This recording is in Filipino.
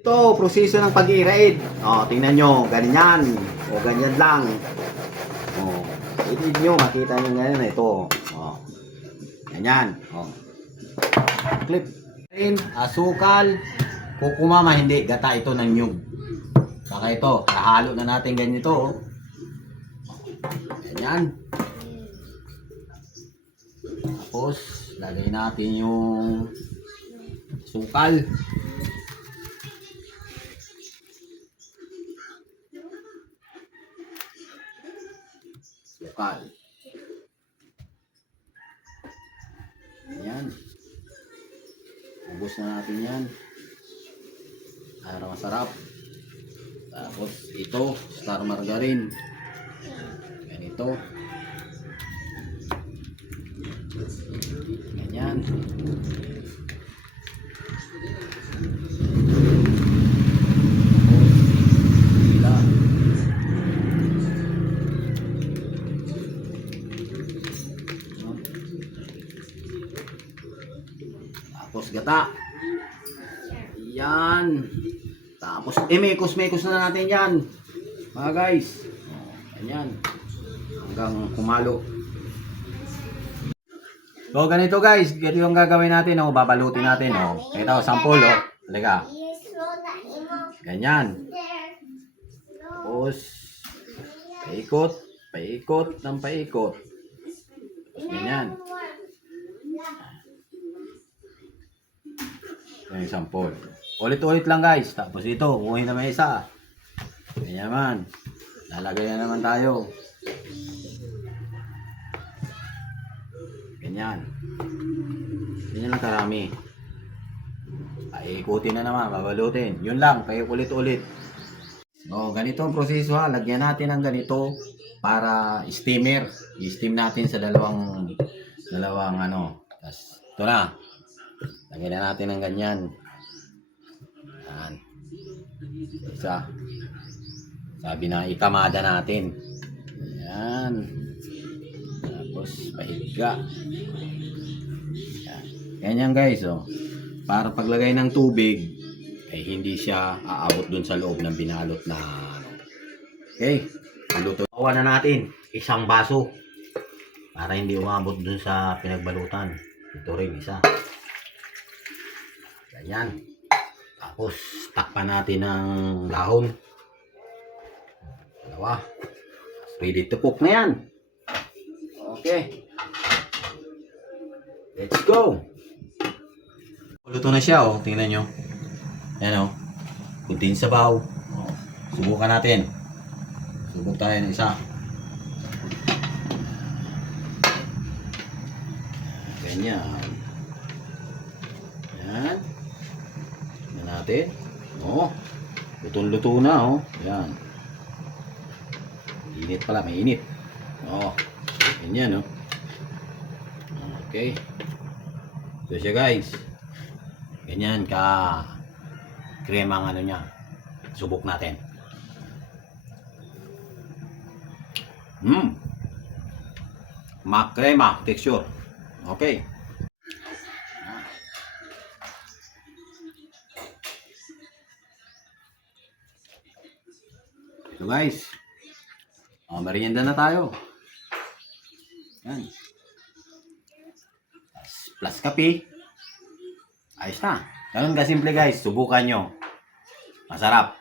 Ito, proseso ng pag-i-raid. O, tingnan nyo, ganyan. O, ganyan lang. O, edit nyo, makita nyo ganyan. Ito. O, ganyan. O. Clip. Asukal. Kukumama, hindi. Gata ito ng nyug. Saka ito, nahalo na natin ganito. O. Ganyan. Tapos, lagay natin yung sukal. Sukal. Ayan. Ubus na natin yan. Para masarap. Tapos ito, star margarine. Ganito. Ganyan. Tapos, Tapos gata. Yan. Tapos emekos-mekos na natin yan. Mga guys. Ganyan. Hanggang kumalo. So ganito guys, ganito yung gagawin natin, oh. babalutin natin, oh. Ito, sample, oh. Halika. Ganyan. Tapos, paikot, paikot, ng paikot. Ganyan. Yung sample. Ulit-ulit lang guys. Tapos ito, kukuhin na may isa. Ganyan naman. Lalagay na naman tayo. Ganyan. Ganyan lang karami. Paikutin na naman, babalutin. Yun lang, kaya ulit-ulit. So, ganito ang proseso ha. Lagyan natin ng ganito para steamer. I-steam natin sa dalawang dalawang ano. Tapos, ito na. Lagyan na natin ng ganyan. Yan. Isa. Sabi na ikamada natin. Yan. Tapos pahiga. Yan. Ganyan guys, oh. Para paglagay ng tubig, ay hindi siya aabot dun sa loob ng binalot na ano. Okay. Luto. Kuha na natin isang baso para hindi umabot dun sa pinagbalutan. Ito rin isa. Ganyan. Tapos, takpan natin ng dahon. Dalawa. Ready to cook na yan. Okay. Let's go. Luto na siya, oh. Tingnan nyo. Yan, oh. Kunting sabaw. Oh. Subukan natin. Subok tayo ng isa. Ganyan. Yan. Yan natin. Oh. Lutong-luto na, oh. Yan. Init pala, may init. Oh. Ganyan, oh. Okay. So siya, guys. Ganyan ka krema ang ano niya. Subok natin. Hmm. Makrema texture. Okay. So guys, oh, merienda na tayo. Yan. Plus, plus kape. Ayos na. Ganun ka simple guys, subukan nyo. Masarap.